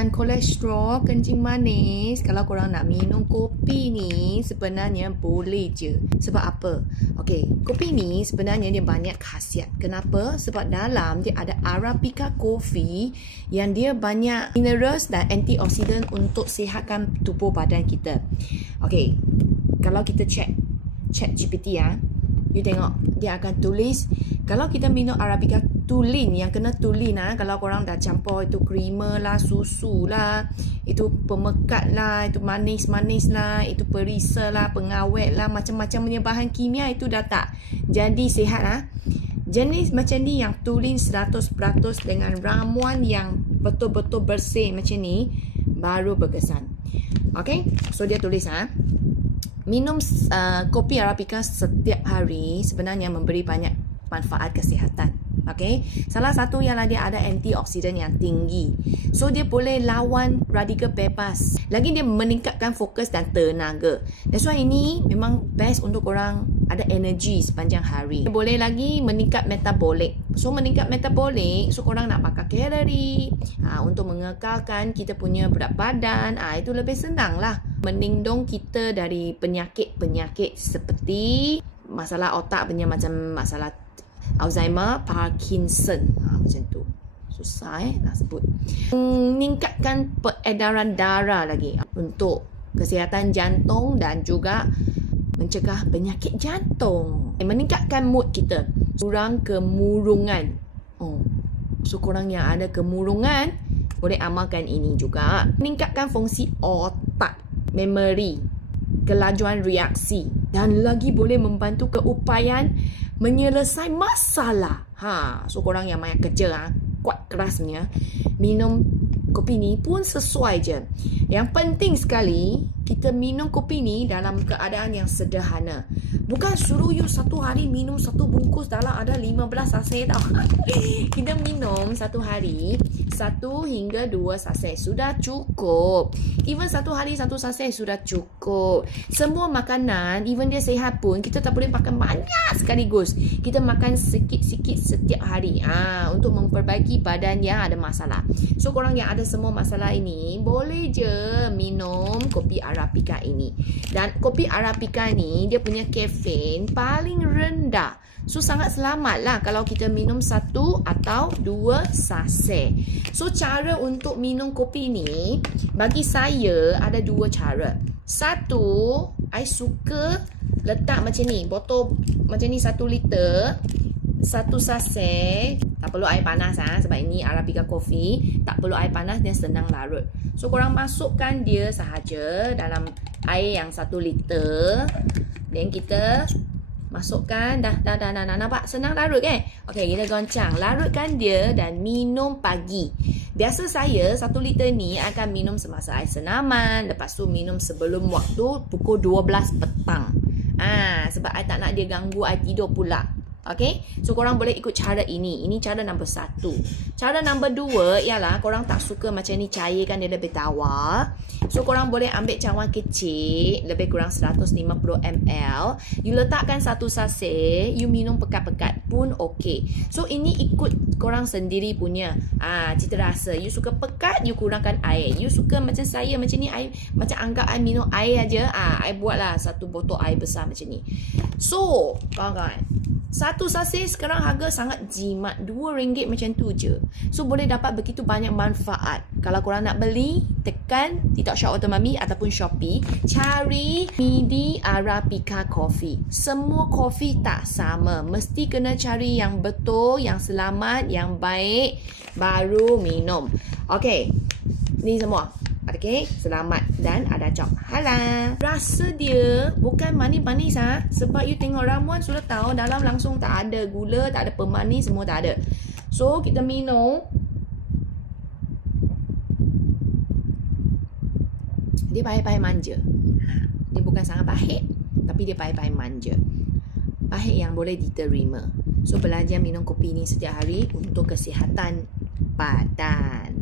dan kolesterol, kencing manis. Kalau korang nak minum kopi ni sebenarnya boleh je. Sebab apa? Okey, kopi ni sebenarnya dia banyak khasiat. Kenapa? Sebab dalam dia ada Arabica coffee yang dia banyak minerals dan antioksidan untuk sihatkan tubuh badan kita. Okey, kalau kita check chat GPT ya, you tengok dia akan tulis kalau kita minum Arabica tulin yang kena tulin ah kalau korang dah campur itu creamer lah susu lah itu pemekat lah itu manis-manis lah itu perisa lah pengawet lah macam-macam punya bahan kimia itu dah tak jadi sihat ah. Jenis macam ni yang tulin 100% dengan ramuan yang betul-betul bersih macam ni baru berkesan. Okay, so dia tulis ah. Minum uh, kopi Arabica setiap hari sebenarnya memberi banyak manfaat kesihatan. Okay. Salah satu ialah dia ada antioksidan yang tinggi. So dia boleh lawan radikal bebas. Lagi dia meningkatkan fokus dan tenaga. That's why ini memang best untuk orang ada energi sepanjang hari. Dia boleh lagi meningkat metabolik. So meningkat metabolik, so korang nak pakai kalori ha, untuk mengekalkan kita punya berat badan. Ha, itu lebih senang lah. Menindung kita dari penyakit-penyakit seperti masalah otak punya macam masalah Alzheimer, Parkinson. Ha, macam tu. Susah eh nak sebut. Meningkatkan peredaran darah lagi untuk kesihatan jantung dan juga mencegah penyakit jantung. Meningkatkan mood kita. Kurang kemurungan. Oh. So korang yang ada kemurungan boleh amalkan ini juga. Meningkatkan fungsi otak, memory, kelajuan reaksi dan lagi boleh membantu keupayaan menyelesai masalah. Ha, so korang yang banyak kerja ha, kuat kerasnya minum kopi ni pun sesuai je. Yang penting sekali kita minum kopi ni dalam keadaan yang sederhana. Bukan suruh you satu hari minum satu bungkus dalam ada 15 sachet tau. kita minum satu hari satu hingga dua sachet sudah cukup. Even satu hari satu sachet sudah cukup. Semua makanan, even dia sehat pun kita tak boleh makan banyak sekaligus. Kita makan sikit-sikit setiap hari. Ah, untuk memperbaiki badan yang ada masalah. So korang yang ada semua masalah ini boleh je minum kopi Arabica ini. Dan kopi Arabica ni dia punya kafein paling rendah. So sangat selamat lah kalau kita minum satu atau dua sase. So cara untuk minum kopi ni bagi saya ada dua cara. Satu, I suka letak macam ni. Botol macam ni satu liter. Satu sase. Tak perlu air panas ha, sebab ini Arabica coffee. Tak perlu air panas dan senang larut. So korang masukkan dia sahaja dalam air yang satu liter. Dan kita masukkan dah dah dah dah, dah nampak senang larut kan okey kita goncang larutkan dia dan minum pagi biasa saya satu liter ni akan minum semasa air senaman lepas tu minum sebelum waktu pukul 12 petang ah sebab I tak nak dia ganggu I tidur pula Okay, so korang boleh ikut cara ini. Ini cara nombor satu. Cara nombor dua ialah korang tak suka macam ni cair kan dia lebih tawar. So korang boleh ambil cawan kecil, lebih kurang 150 ml. You letakkan satu sase, you minum pekat-pekat pun okay. So ini ikut korang sendiri punya ah cita rasa. You suka pekat, you kurangkan air. You suka macam saya macam ni, air, macam anggap I minum air aja. Ah, I buatlah satu botol air besar macam ni. So, kawan-kawan, satu sasi sekarang harga sangat jimat. Dua ringgit macam tu je. So boleh dapat begitu banyak manfaat. Kalau korang nak beli, tekan TikTok Shop Otomami ataupun Shopee. Cari Midi Arabica Coffee. Semua kopi tak sama. Mesti kena cari yang betul, yang selamat, yang baik. Baru minum. Okay. Ni semua. Okay, selamat dan ada cok halal. Rasa dia bukan manis-manis ha? Sebab you tengok ramuan sudah tahu dalam langsung tak ada gula, tak ada pemanis, semua tak ada. So, kita minum. Dia pahit-pahit manja. Dia bukan sangat pahit, tapi dia pahit-pahit manja. Pahit yang boleh diterima. So, belajar minum kopi ni setiap hari untuk kesihatan badan.